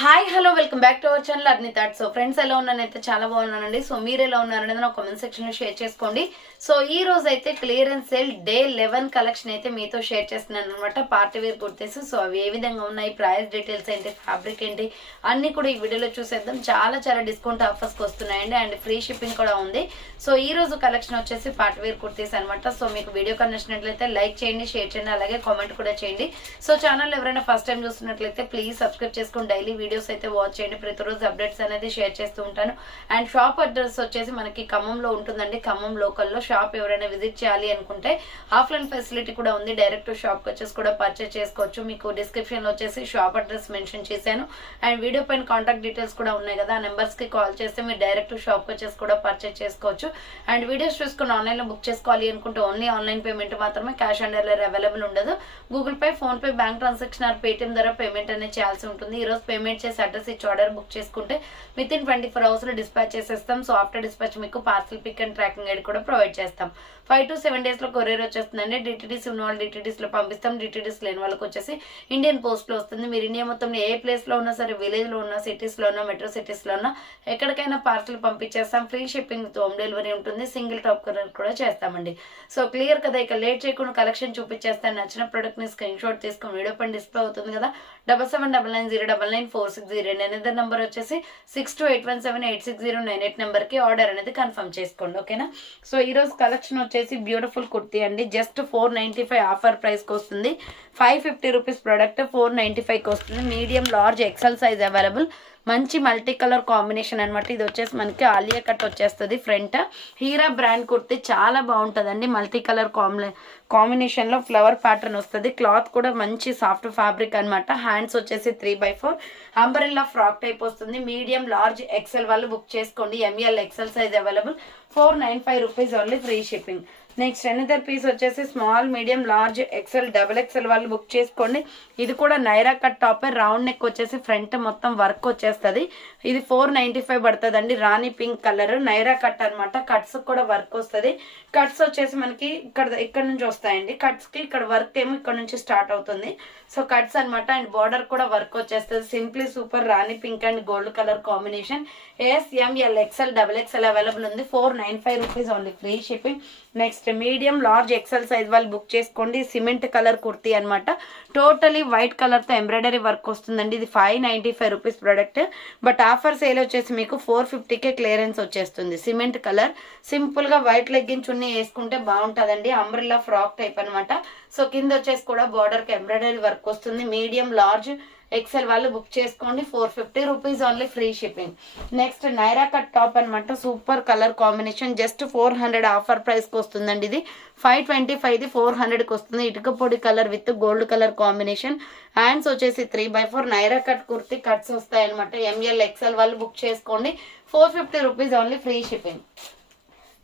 Hi hello welcome back to our channel అర్ని thought. So friends ఎలా ఉన్నానైతే చాలా బాగున్నానండి. So మీరు ఎలా ఉన్నారనేది నా కామెంట్ సెక్షన్ లో షేర్ చేసుకోండి. సో ఈ రోజు అయితే క్లియరెన్స్ సేల్ డే 11 కలెక్షన్ అయితే మీతో షేర్ చేస్తున్నాను అనమాట. Party wear kurtis. సో అవి ఏ విధంగా ఉన్నాయి, ప్రైస్ డీటెయిల్స్ ఏంటి, ఫ్యాబ్రిక్ ఏంటి అన్ని కూడా ఈ వీడియోలో చూసేద్దాం. చాలా డిస్కౌంట్ ఆఫర్స్ వస్తున్నాయండి అండ్ ఫ్రీ షిప్పింగ్ కూడా ఉంది. సో ఈ రోజు కలెక్షన్ వచ్చేసి పార్టీ వేర్ కుర్తీస్ అనమాట. సో మీకు వీడియో నచ్చినట్లయితే లైక్ చేయండి, షేర్ చేయండి, అలాగే కామెంట్ కూడా చేయండి. సో ఛానల్ ఎవరైనా ఫస్ట్ టైం చూస్తున్నట్లయితే ప్లీజ్ సబ్స్క్రైబ్ చేసుకోండి. డైలీ వీడియోస్ అయితే వాచ్ చేయండి. ప్రతిరోజు అప్డేట్స్ అనేది షేర్ చేస్తూ ఉంటాను. అండ్ షాప్ అడ్రస్ వచ్చేసి మనకి ఖమ్మంలో ఉంటుందండి. ఖమ్మం లోకల్లో షాప్ ఎవరైనా విజిట్ చేయాలి అనుకుంటే ఆఫ్లైన్ ఫెసిలిటీ కూడా ఉంది. డైరెక్ట్ షాప్కి వచ్చేసి కూడా పర్చేస్ చేసుకోవచ్చు. మీకు డిస్క్రిప్షన్ లో వచ్చేసి షాప్ అడ్రస్ మెన్షన్ చేశాను అండ్ వీడియో పైన కాంటాక్ట్ డీటెయిల్స్ కూడా ఉన్నాయి కదా, ఆ నెంబర్స్ కి కాల్ చేస్తే మీరు డైరెక్ట్ షాప్కి వచ్చేసి కూడా పర్చేస్ చేసుకోవచ్చు. అండ్ వీడియోస్ చూసుకుని ఆన్లైన్ లో బుక్ చేసుకోవాలి అనుకుంటే ఓన్లీ ఆన్లైన్ పేమెంట్ మాత్రమే, క్యాష్ ఆన్ డెలివరీ అవైలబుల్ ఉండదు. Google Pay, PhonePe, bank transaction or Paytm ద్వారా పేమెంట్ అనేది చేయాల్సి ఉంటుంది. ఈ రోజు పేమెంట్ చేసి అడ్రస్ ఇచ్చి ఆర్డర్ బుక్ చేసుకుంటే విత్ ఇన్ 24 hours లో డిస్పాచ్ చేసేస్తాం. సో ఆఫ్టర్ డిస్పాచ్ మీకు parcel pick and tracking ID కూడా ప్రొవైడ్ చేస్తాం. 5 to 7 days లో కొరియర్ వచ్చేస్తుందండి. డిటిడిస్ ఉన్న వాళ్ళు డిటిడిస్ లో పంపిస్తాం. డిటిడిస్ లేని వాళ్ళకి వచ్చేసి ఇండియన్ పోస్ట్ లో వస్తుంది. మీరు ఇండియా మొత్తం ఏ ప్లేస్ లో ఉన్నా సరే, విలేజ్ లో ఉన్నా, సిటీస్ లో ఉన్నా, మెట్రో సిటీస్ లో ఉన్నా ఎక్కడికైనా పార్సల్ పంపించేస్తాం. ఫ్రీ షిప్పింగ్ హోమ్ డెలివరీ ఉంటుంది. సింగిల్ టాప్ కొరియర్ కూడా చేస్తామండి. సో క్లియర్ కదా, ఇక లేట్ చేయకుండా కలెక్షన్ చూపించేస్తాను. నచ్చిన ప్రొడక్ట్ ని స్క్రీన్ షాట్ తీసుకుని వీడియో పైన డిస్ప్లే అవుతుంది కదా, 7799099460 అనేది నెంబర్ వచ్చేసి 6281786098 నెంబర్ కి ఆర్డర్ అనేది కన్ఫర్మ్ చేసుకోండి. ఓకేనా. సో ఈ రోజు కలెక్షన్ వచ్చేసి బ్యూటిఫుల్ కుర్తీ అండి. జస్ట్ 495 ఆఫర్ ప్రైస్ కి వస్తుంది. 550 రూపీస్ ప్రోడక్ట్ 495 కి వస్తుంది. Medium, large, XL size available. మంచి మల్టీ కలర్ కాంబినేషన్ అనమాట. ఇది వచ్చేసి మనకి ఆలియా కట్ వచ్చేస్తుంది. ఫ్రంట్ హీరా బ్రాండ్ కుర్తీ చాలా బాగుంటుందండి. మల్టీ కలర్ కాంబినేషన్ లో ఫ్లవర్ ప్యాటర్న్ వస్తుంది. క్లాత్ కూడా మంచి సాఫ్ట్ ఫ్యాబ్రిక్ అనమాట. హ్యాండ్స్ వచ్చేసి 3/4 అంబ్రెల్లా ఫ్రాక్ టైప్ వస్తుంది. మీడియం, లార్జ్, ఎక్సెల్ వాళ్ళు బుక్ చేసుకోండి. ML, XL size available. 495 rupees only, free shipping. Next another piece వచ్చేసి small, medium, large, XL, double XL వాళ్ళు బుక్ చేసుకోండి. ఇది కూడా Naira cut top, round neck వచ్చేసి ఫ్రంట్ మొత్తం వర్క్ వచ్చేస్తుంది. ఇది 495 పడుతుంది అండి. రాణి పింక్ కలర్ నైరా కట్ అనమాట. కట్స్ కూడా వర్క్ వస్తుంది. కట్స్ వచ్చేసి మనకి ఇక్కడ నుంచి వస్తాయండి. కట్స్ కి ఇక్కడ వర్క్ ఏమో ఇక్కడ నుంచి స్టార్ట్ అవుతుంది. సో కట్స్ అనమాట. అండ్ బార్డర్ కూడా వర్క్ వచ్చేస్తుంది. Simply super rani pink and gold colour combination. S M L, XL, double XL available ఉంది. 495 rupees only, free shipping. Next medium, large, XL size వాళ్ళు బుక్ చేసుకోండి. సిమెంట్ కలర్ కుర్తీ అనమాట. టోటలీ వైట్ కలర్ తో embroidery work వస్తుందండి. ఇది 595 rupees product. But offer sale వచ్చేసి మీకు 450కే క్లియరెన్స్ వచ్చేస్తుంది. సిమెంట్ కలర్ సింపుల్ గా వైట్ లెగ్గిన్ చున్నీ వేసుకుంటే బాగుంటుందండి. అంబ్రెల్లా ఫ్రాక్ టైప్ అనమాట. సో కింద వచ్చేసి కూడా బార్డర్ కి ఎంబ్రాయిడరీ వర్క్ వస్తుంది. మీడియం, లార్జ్, ఎక్సెల్ వాళ్ళు బుక్ చేసుకోండి. 450 rupees only, free shipping. Next Naira cut top అనమాట. Super colour combination. Just 400 offer price కి వస్తుందండి. ఇది 525, ఇది 400 కి వస్తుంది. ఇటుక పొడి colour with gold colour combination. Hands వచ్చేసి 3/4 నైరా కట్ కుర్తీ కట్స్ వస్తాయి అనమాట. ఎంఎల్, ఎక్సెల్ వాళ్ళు బుక్ చేసుకోండి. 450 rupees only, free shipping.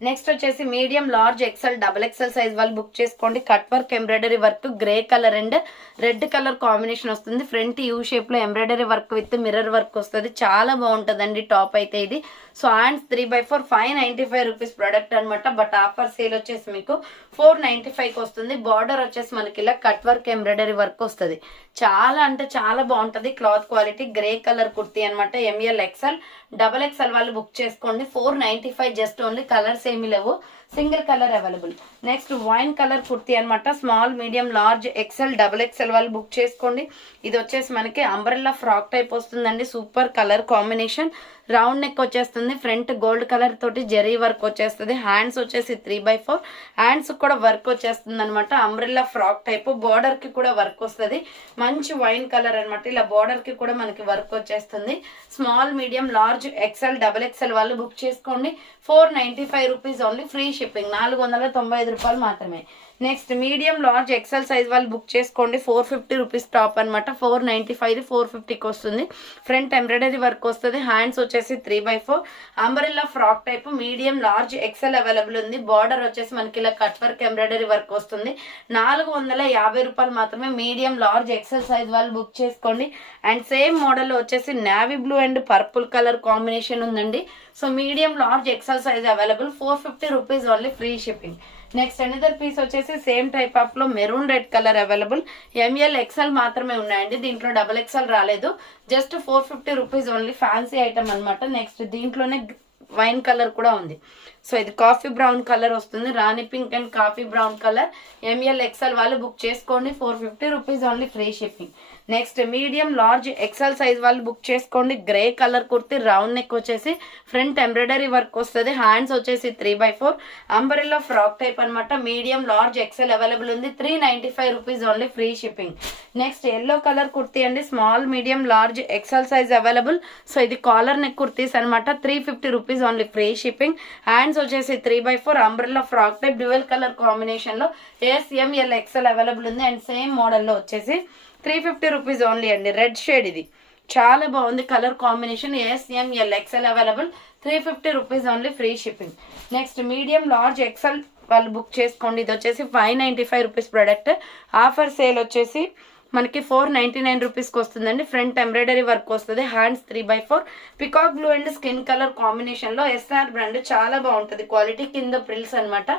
Next వచ్చేసి medium, large, XL, double XL size వాళ్ళు బుక్ చేసుకోండి. Cut work, embroidery work, grey colour and red colour combination వస్తుంది. Front U shape లో embroidery work with mirror work వస్తుంది. చాలా బాగుంటుందండి top అయితే ఇది. సో హ్యాండ్స్ 3/4 595 రూపీస్ ప్రోడక్ట్ అనమాట. బట్ ఆఫర్ సేల్ వచ్చేసి మీకు 495 కి వస్తుంది. బార్డర్ వచ్చేసి మనకి ఇలా కట్ వర్క్, ఎంబ్రాయిడరీ వర్క్ వస్తుంది. చాలా అంటే చాలా బాగుంటది. Cloth quality grey colour kurti అనమాట. ఎంఎల్, ఎక్సెల్, డబల్ ఎక్సెల్ వాళ్ళు బుక్ చేసుకోండి. 495 జస్ట్ ఓన్లీ. కలర్స్ ఏమి లేవు, single colour available. Next wine colour kurti అనమాట. Small, medium, large, XL, double XL వాళ్ళు బుక్ చేసుకోండి. ఇది వచ్చేసి మనకి అంబ్రెల్లా ఫ్రాక్ టైప్ వస్తుందండి. Super colour combination. Round neck వచ్చేస్తుంది. ఫ్రంట్ గోల్డ్ కలర్ తోటి జెరీ వర్క్ వచ్చేస్తుంది. హ్యాండ్స్ వచ్చేసి 3/4 హ్యాండ్స్ కూడా వర్క్ వచ్చేస్తుంది అనమాట. Umbrella frock type. బార్డర్ కి కూడా వర్క్ వస్తుంది. మంచి వైన్ కలర్ అనమాట. ఇలా బార్డర్ కి కూడా మనకి వర్క్ వచ్చేస్తుంది. Small, medium, large, XL, double XL వాళ్ళు బుక్ చేసుకోండి. 495 రూపీస్ ఓన్లీ, ఫ్రీ షిప్పింగ్. 495 రూపాయలు మాత్రమే. Next medium, large, XL size వాళ్ళు బుక్ చేసుకోండి. 450 రూపీస్ టాప్ అనమాట. 495 450కి వస్తుంది. ఫ్రంట్ ఎంబ్రాయిడరీ వర్క్ వస్తుంది. హ్యాండ్స్ వచ్చేసి 3/4 umbrella frock type. Medium, large, XL available ఉంది. బార్డర్ వచ్చేసి మనకి ఇలా కట్ వర్క్, ఎంబ్రాయిడరీ వర్క్ వస్తుంది. 450 రూపాయలు మాత్రమే. మీడియం, లార్జ్, ఎక్సెల్ సైజ్ వాళ్ళు బుక్ చేసుకోండి. అండ్ సేమ్ మోడల్ వచ్చేసి navy blue and purple colour combination ఉందండి. So medium, large, XL size available. 450 rupees only, free shipping. Next another piece వచ్చేసి same type of లో maroon red colour available. ML XL మాత్రమే ఉన్నాయండి, దీంట్లో double XL రాలేదు. Just 450 rupees only, fancy item అనమాట. Next దీంట్లోనే wine colour కూడా ఉంది. సో ఇది కాఫీ బ్రౌన్ కలర్ వస్తుంది, rani pink and coffee brown colour. ML XL వాళ్ళు బుక్ చేసుకోండి, 450 rupees only, free shipping. Next medium large XL size వాళ్ళు బుక్ చేసుకోండి. Grey colour kurti, round neck వచ్చేసి ఫ్రంట్ ఎంబ్రాయిడరీ వర్క్ వస్తుంది. హ్యాండ్స్ వచ్చేసి 3/4 అంబరెల్లా ఫ్రాక్ టైప్ అనమాట. Medium large XL available ఉంది, 395 rupees only, free shipping. Next yellow colour kurti అండి, small medium large XL size available. So ఇది collar neck kurtis అనమాట, 350 rupees only, free shipping. Hands వచ్చేసి 3/4 umbrella frock type dual colour combination లో S M L XL available ఉంది. And same model లో వచ్చేసి 350 rupees only అండి. Red shade, ఇది చాలా బాగుంది colour combination. S M L XL available, 350 rupees only, free shipping. Next medium large XL వాళ్ళు బుక్ చేసుకోండి. ఇది వచ్చేసి 595 రూపీస్ ప్రోడక్ట్. ఆఫర్ సేల్ వచ్చేసి మనకి 499 రూపీస్కి వస్తుందండి. ఫ్రంట్ ఎంబ్రాయిడరీ వర్క్ వస్తుంది. Hands 3/4 peacock blue and skin colour కాంబినేషన్లో ఎస్ఆర్ బ్రాండ్, చాలా బాగుంటుంది క్వాలిటీ. కింద ప్రిల్స్ అనమాట.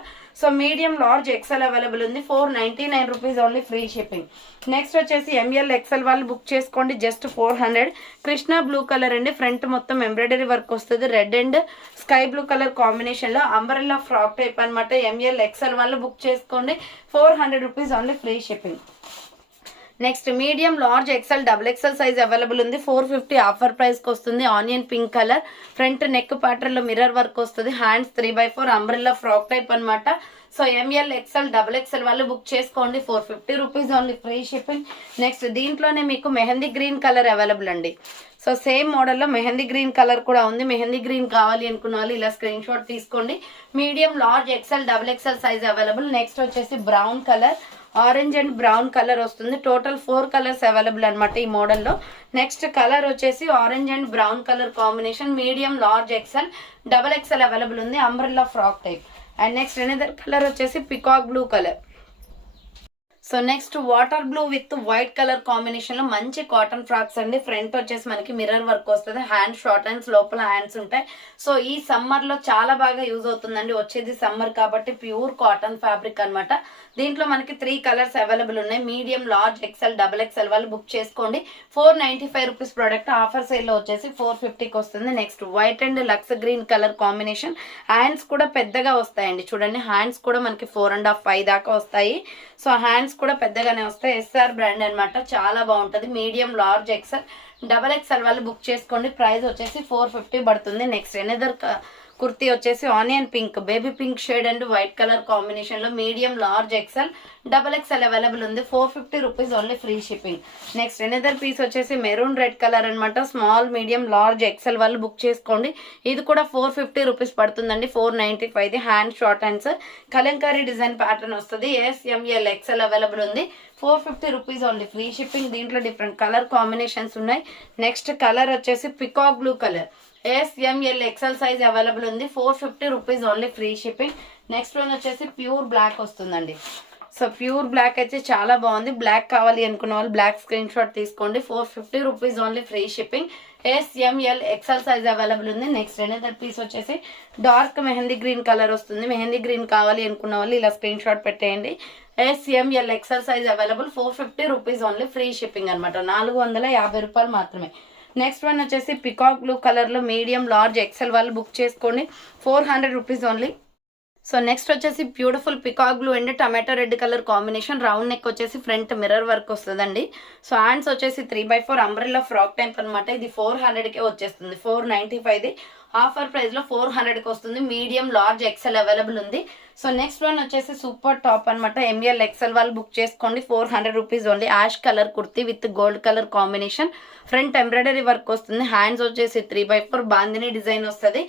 So medium large XL available ఉంది, 499 rupees only, free shipping. Next వచ్చేసి ఎంఎల్ ఎక్స్ఎల్ వాళ్ళు బుక్ చేసుకోండి, జస్ట్ 400. కృష్ణ బ్లూ కలర్ అండి, ఫ్రంట్ మొత్తం ఎంబ్రాయిడరీ వర్క్ వస్తుంది. Red and sky blue colour కాంబినేషన్లో అంబరెల్లా ఫ్రాక్ టైప్ అనమాట. ఎంఎల్ ఎక్స్ఎల్ వాళ్ళు బుక్ చేసుకోండి, 400 rupees only, free shipping. Next medium large XL double XL size available ఉంది, 450 ఆఫర్ ప్రైస్కి వస్తుంది. Onion pink colour, front neck ప్యాటర్న్లో mirror work వస్తుంది. Hands 3/4 umbrella frock type అనమాట. So M L XL double XL వాళ్ళు book చేసుకోండి, 450 rupees only, free shipping. Next దీంట్లోనే మీకు మెహందీ గ్రీన్ కలర్ అవైలబుల్ అండి. సో సేమ్ మోడల్లో మెహందీ గ్రీన్ కలర్ కూడా ఉంది. మెహందీ గ్రీన్ కావాలి అనుకున్న వాళ్ళు ఇలా స్క్రీన్ షాట్ తీసుకోండి. Medium large XL double XL size available. Next వచ్చేసి brown colour, orange and brown colour వస్తుంది. టోటల్ 4 కలర్స్ అవైలబుల్ అనమాట ఈ మోడల్లో. నెక్స్ట్ కలర్ వచ్చేసి orange and brown colour combination. Medium large XL double XL available ఉంది, umbrella frock type. And next another colour వచ్చేసి peacock blue colour. So next water blue with white colour combination లో మంచి cotton frocks అండి. Front వచ్చేసి మనకి mirror work వస్తుంది. Hand short hands, లోపల hands ఉంటాయి. సో ఈ సమ్మర్ లో చాలా బాగా యూజ్ అవుతుందండి. వచ్చేది సమ్మర్ కాబట్టి ప్యూర్ కాటన్ ఫ్యాబ్రిక్ అనమాట. దీంట్లో మనకి 3 కలర్స్ అవైలబుల్ ఉన్నాయి. Medium large XL double XL వాళ్ళు బుక్ చేసుకోండి, 495 రూపీస్ ప్రోడక్ట్. ఆఫర్ సేల్ లో వచ్చేసి 450కి వస్తుంది. Next white and lux green colour combination. Hands కూడా పెద్దగా వస్తాయండి, చూడండి హ్యాండ్స్ కూడా మనకి 4.5, 5 దాకా వస్తాయి. సో హ్యాండ్స్ కూడా పెద్దగానే వస్తాయి. ఎస్ఆర్ బ్రాండ్ అనమాట, చాలా బాగుంటుంది. Medium large XL double XL వాళ్ళు బుక్ చేసుకోండి, ప్రైస్ వచ్చేసి 450 పడుతుంది. నెక్స్ట్ ఎనదర్ కుర్తీ వచ్చేసి onion pink, baby pink shade and white colour combination లో medium large XL double XL available ఉంది, 450 rupees only, free shipping. Next another piece వచ్చేసి maroon red colour అనమాట. Small medium large XL వాళ్ళు book చేసుకోండి. ఇది కూడా 450 rupees పడుతుందండి, 495. Hand short hands kalamkari design pattern వస్తుంది. ఎస్ఎంఎల్ ఎక్స్ఎల్ అవైలబుల్ ఉంది, 450 రూపీస్ ఓన్లీ, ఫ్రీ షిప్పింగ్. దీంట్లో డిఫరెంట్ కలర్ కాంబినేషన్స్ ఉన్నాయి. నెక్స్ట్ కలర్ వచ్చేసి peacock blue colour. S M L XL size available ఉంది, 450 rupees only, free shipping. Next one వచ్చేసి pure black వస్తుందండి. So pure black అయితే చాలా బాగుంది. బ్లాక్ కావాలి అనుకున్న వాళ్ళు బ్లాక్ స్క్రీన్ షాట్ తీసుకోండి, 450 rupees only, free shipping. S M L XL size available ఉంది. నెక్స్ట్ ఎనదర్ పీస్ వచ్చేసి డార్క్ మెహందీ గ్రీన్ కలర్ వస్తుంది. మెహందీ గ్రీన్ కావాలి అనుకున్న వాళ్ళు ఇలా స్క్రీన్ షాట్ పెట్టేయండి. S M L XL size available, 450 rupees only, free shipping అనమాట, 450 రూపాయలు మాత్రమే. నెక్స్ట్ వన్ వచ్చేసి పికాక్ బ్లూ కలర్ లో మీడియం లార్జ్ ఎక్స్ఎల్ వాళ్ళు బుక్ చేసుకోండి, 400 రూపీస్ ఓన్లీ. సో నెక్స్ట్ వచ్చేసి beautiful peacock blue and tomato red colour combination. Round neck వచ్చేసి front mirror work వస్తుందండి. సో హ్యాండ్స్ వచ్చేసి 3/4 అంబ్రెల్లా ఫ్రాక్ టైప్ అనమాట. ఇది 400కే వచ్చేస్తుంది, 495. ఆఫర్ ప్రైస్ లో 400కి వస్తుంది. మీడియం లార్జ్ ఎక్స్ఎల్ అవైలబుల్ ఉంది. సో నెక్స్ట్ వన్ వచ్చేసి సూపర్ టాప్ అనమాట. ఎంఎల్ ఎక్స్ఎల్ వాళ్ళు బుక్ చేసుకోండి, 400 rupees only. Ash colour kurti with gold colour combination. Front embroidery work వస్తుంది. హ్యాండ్స్ వచ్చేసి 3/4 బాందిని డిజైన్ వస్తుంది.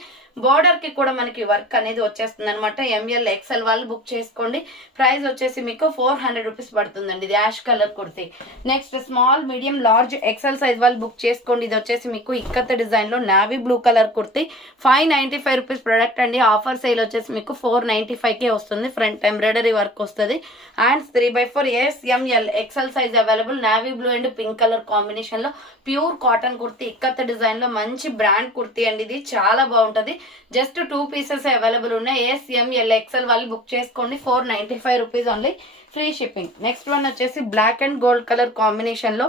బోర్డర్ కి కూడా మనకి వర్క్ అనేది వచ్చేస్తుంది అనమాట. ఎంఎల్ ఎక్స్ఎల్ వాళ్ళు బుక్ చేసుకోండి, ప్రైస్ వచ్చేసి మీకు 400 రూపీస్ పడుతుందండి. ఇది ash colour kurti. Next small medium large XL size వాళ్ళు బుక్ చేసుకోండి. ఇది వచ్చేసి మీకు ఇక్కత్ డిజైన్ లో navy blue colour kurti. 595 rupees product అండి. ఆఫర్ సేల్ వచ్చేసి మీకు 495కే వస్తుంది. ఫ్రంట్ ఎంబ్రాయిడరీ వర్క్ వస్తుంది. Hands 3/4 SML XL size available. Navy blue and pink colour combination లో pure cotton kurti ikat design లో మంచి బ్రాండ్ కుర్తీ అండి. ఇది చాలా బాగుంటది. జస్ట్ 2 పీసెస్ అవైలబుల్ ఉన్నాయి. SML XL వాళ్ళు బుక్ చేసుకోండి. 495 rupees only, free shipping. Next one వచ్చేసి black and gold colour combination లో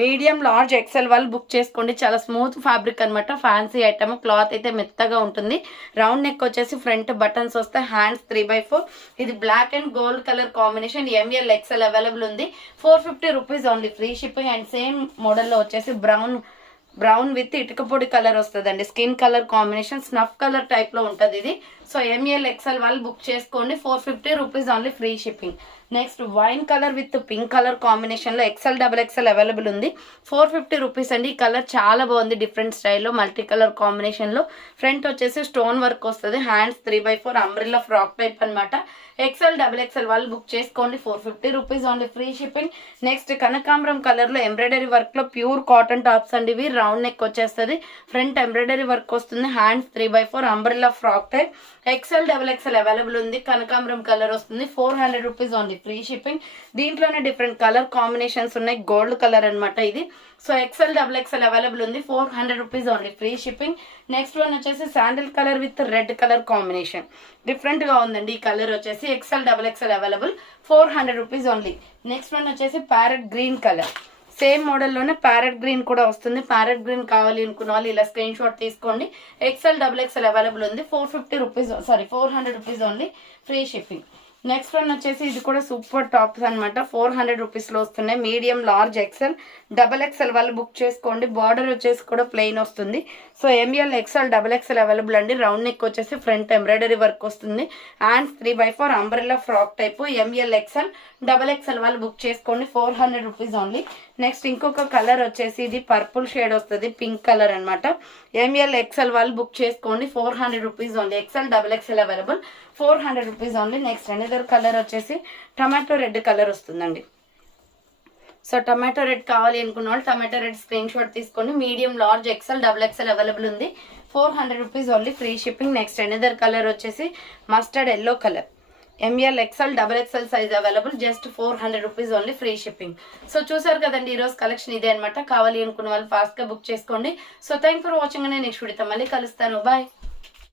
మీడియం లార్జ్ ఎక్సెల్ వాళ్ళు బుక్ చేసుకోండి. చాలా స్మూత్ ఫ్యాబ్రిక్ అనమాట. ఫ్యాన్సీ ఐటమ్, క్లాత్ అయితే మెత్తగా ఉంటుంది. రౌండ్ నెక్ వచ్చేసి ఫ్రంట్ బటన్స్ వస్తాయి. హ్యాండ్స్ 3/4. ఇది black and gold colour combination. ML XL available ఉంది. 450 rupees only, free shipping. And same మోడల్లో వచ్చేసి బ్రౌన్ విత్ ఇటుక పొడి కలర్ వస్తుందండి. Skin colour combination, snuff colour type లో ఉంటుంది ఇది. సో ML XL వాళ్ళు బుక్ చేసుకోండి. 450 rupees only, free shipping. Next wine colour with pink colour combination లో XL XXL అవైలబుల్ ఉంది. 450 రూపీస్ అండి. ఈ కలర్ చాలా బాగుంది. డిఫరెంట్ స్టైల్లో మల్టీ కలర్ కాంబినేషన్ లో ఫ్రంట్ వచ్చేసి స్టోన్ వర్క్ వస్తుంది. హ్యాండ్స్ 3/4 అంబ్రిల్లా ఫ్రాక్ టైప్ అనమాట. XL XXL వాళ్ళు బుక్ చేసుకోండి. 450 rupees only, free shipping. Next కనకాంబరం కలర్ లో ఎంబ్రాయిడరీ వర్క్ లో ప్యూర్ కాటన్ టాప్స్ అండి. ఇవి రౌండ్ నెక్ వచ్చేస్తుంది. ఫ్రంట్ ఎంబ్రాయిడరీ వర్క్ వస్తుంది. Hands 3/4 umbrella frock type. XL XXL available ఉంది. కనకాంబరం కలర్ వస్తుంది. 400 రూపీస్ ఓన్లీ, ఫ్రీ షిప్పింగ్. దీంట్లోనే డిఫరెంట్ కలర్ కాంబినేషన్స్ ఉన్నాయి. గోల్డ్ కలర్ అనమాట ఇది. సో XL XXL అవైలబుల్ ఉంది. 400 rupees only, free shipping. Next one వచ్చేసి sandal colour with red colour combination. Different గా ఉందండి ఈ కలర్ వచ్చేసి. XL XXL available, 400 rupees only. Next one వచ్చేసి ప్యారెట్ గ్రీన్ కలర్. సేమ్ మోడల్లోనే ప్యారెట్ గ్రీన్ కూడా వస్తుంది. ప్యారెట్ గ్రీన్ కావాలి అనుకున్న వాళ్ళు ఇలా స్క్రీన్ షాట్ తీసుకోండి. XL XXL అవైలబుల్ ఉంది. 400 rupees only, free shipping. Next one వచ్చేసి ఇది కూడా సూపర్ టాప్స్ అనమాట. 400 రూపీస్లో వస్తున్నాయి. మీడియం లార్జ్ XL XXL వాళ్ళు బుక్ చేసుకోండి. బార్డర్ వచ్చేసి కూడా ప్లెయిన్ వస్తుంది. So ML XL XXL available అండి. రౌండ్ నెక్ వచ్చేసి ఫ్రంట్ ఎంబ్రాయిడరీ వర్క్ వస్తుంది. Hands 3/4 umbrella frock type. ML XL XXL వాళ్ళు బుక్ చేసుకోండి. 400 రూపీస్ ఓన్లీ. నెక్స్ట్ ఇంకొక కలర్ వచ్చేసి ఇది పర్పుల్ షేడ్ వస్తుంది. పింక్ కలర్ అనమాట. ML XL వాళ్ళు బుక్ చేసుకోండి. 400 rupees only. XL XXL available, 400 rupees only. Next another colour వచ్చేసి టమాటో రెడ్ కలర్ వస్తుందండి. సో టమాటో రెడ్ కావాలి అనుకున్న వాళ్ళు టమాటో రెడ్ స్క్రీన్ షాట్ తీసుకోండి. Medium large XL XXL available ఉంది. 400 rupees only, free shipping. Next another colour వచ్చేసి mustard yellow colour. ML XL XXL size available. Just 400 rupees only, free shipping. So చూసారు కదండి ఈరోజు collection ఇదే అనమాట. కావాలి అనుకున్న వాళ్ళు ఫాస్ట్గా బుక్ చేసుకోండి. So thank for watching. నేను నెక్స్ట్ వీడియోతో మళ్ళీ కలుస్తాను. బాయ్.